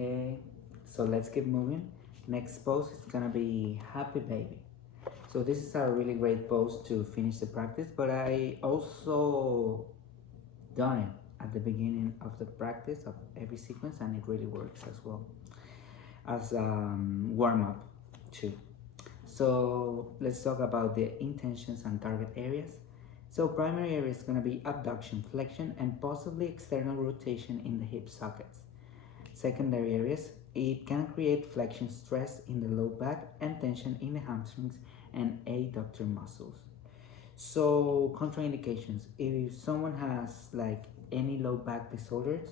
Okay, so let's keep moving. Next pose is gonna be happy baby. So this is a really great pose to finish the practice, but I also done it at the beginning of the practice of every sequence, and it really works as well as warm up too. So let's talk about the intentions and target areas. So primary area is going to be abduction, flexion, and possibly external rotation in the hip sockets. Secondary areas, it can create flexion stress in the low back and tension in the hamstrings and adductor muscles. So contraindications, if someone has like any low back disorders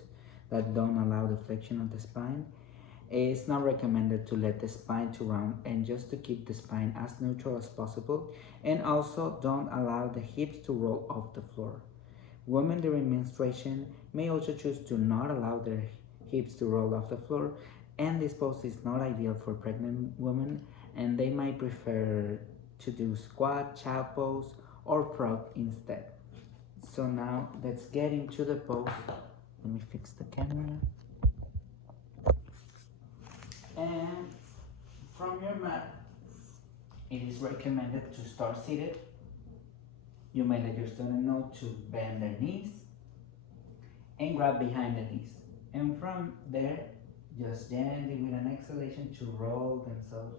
that don't allow the flexion of the spine, it's not recommended to let the spine to round and just to keep the spine as neutral as possible, and also don't allow the hips to roll off the floor. Women during menstruation may also choose to not allow their hips to roll off the floor, and this pose is not ideal for pregnant women, and they might prefer to do squat, child pose, or frog instead. So now let's get into the pose. Let me fix the camera. And from your mat, it is recommended to start seated. You may let your student know to bend their knees and grab behind the knees. And from there, just gently with an exhalation to roll themselves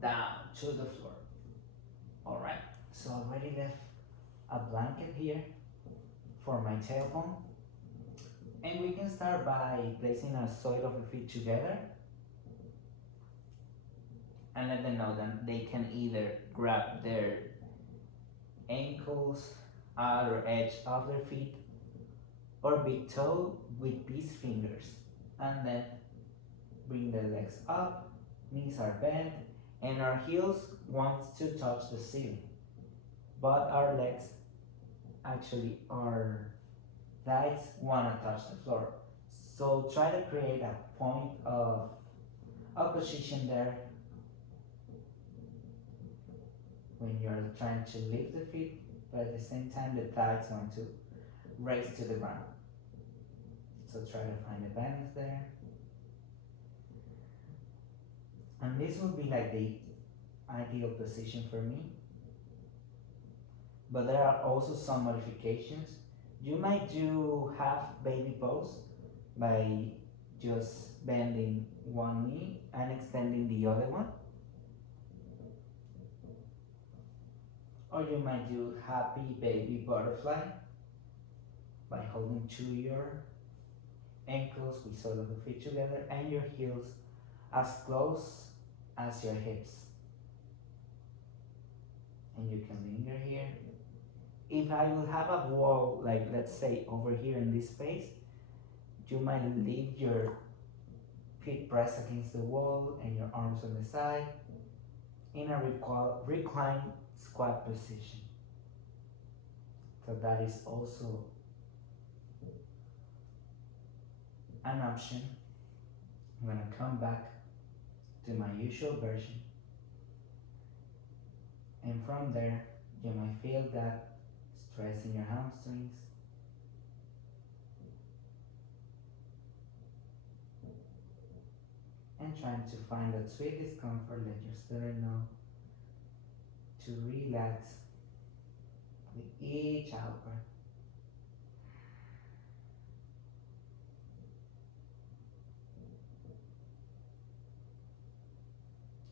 down to the floor. All right, so I already left a blanket here for my tailbone. And we can start by placing a sole of the feet together and let them know that they can either grab their ankles, outer edge of their feet, or big toe with these fingers, and then bring the legs up, knees are bent, and our heels wants to touch the ceiling, but our legs, actually our thighs, want to touch the floor. So try to create a point of opposition there when you're trying to lift the feet, but at the same time the thighs want to raise to the ground. So try to find a balance there. And this would be like the ideal position for me. But there are also some modifications. You might do half baby pose by just bending one knee and extending the other one. Or you might do happy baby butterfly by holding to your ankles with sort of the feet together and your heels as close as your hips. And you can linger here. If I will have a wall, like let's say over here in this space, you might leave your feet pressed against the wall and your arms on the side in a reclined squat position. So that is also an option. I'm gonna come back to my usual version, and from there you might feel that stress in your hamstrings, and trying to find that sweet discomfort. Let your student know to relax with each out breath.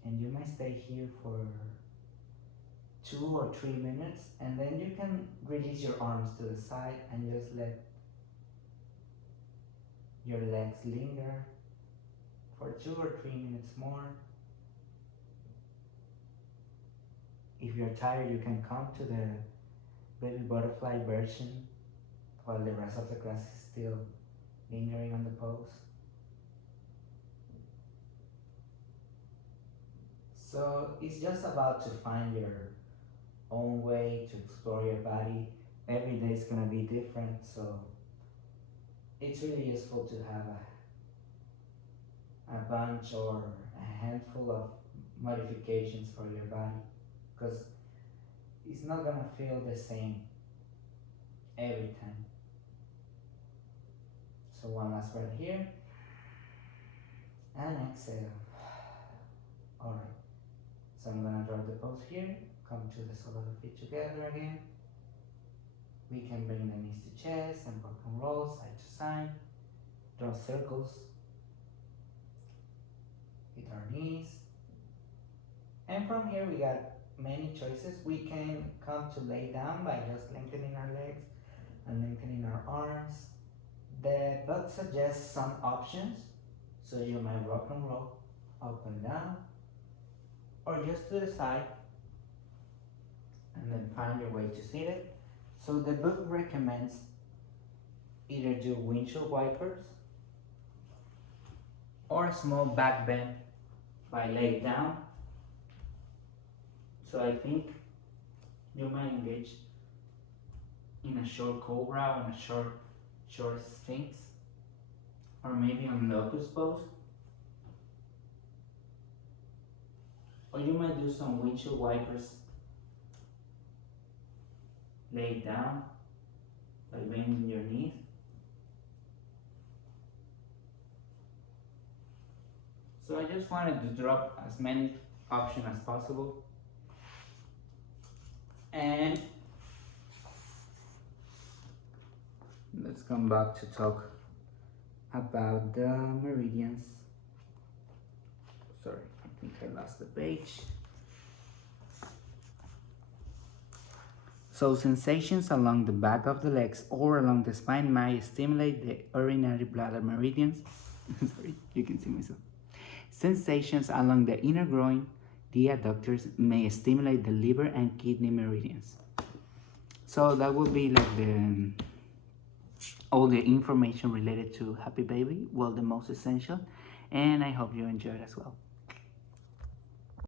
And you might stay here for 2 or 3 minutes, and then you can release your arms to the side and just let your legs linger for 2 or 3 minutes more. If you're tired, you can come to the baby butterfly version while the rest of the class is still lingering on the pose. So it's just about to find your own way to explore your body. Every day is gonna be different, so it's really useful to have a bunch or a handful of modifications for your body, because it's not gonna feel the same every time. So one last breath here. and exhale. Alright, so I'm gonna drop the pose here, come to the sole of the feet together again. We can bring the knees to chest and rock and roll side to side. Draw circles with our knees. And from here we got many choices. We can come to lay down by just lengthening our legs and lengthening our arms. The book suggests some options. So you might rock and roll up and down, or just to the side, and then find your way to seated. So the book recommends either do windshield wipers or a small back bend by laying down. So I think you might engage in a short cobra and a short sphinx, or maybe on locust pose. Or you might do some windshield wipers lay down by bending your knees. So I just wanted to drop as many options as possible. And let's come back to talk about the meridians. Sorry, I think I lost the page. So sensations along the back of the legs or along the spine might stimulate the urinary bladder meridians. Sorry, you can see myself. Sensations along the inner groin, the adductors, may stimulate the liver and kidney meridians. So that would be like all the information related to Happy Baby, well, the most essential, and I hope you enjoyed as well.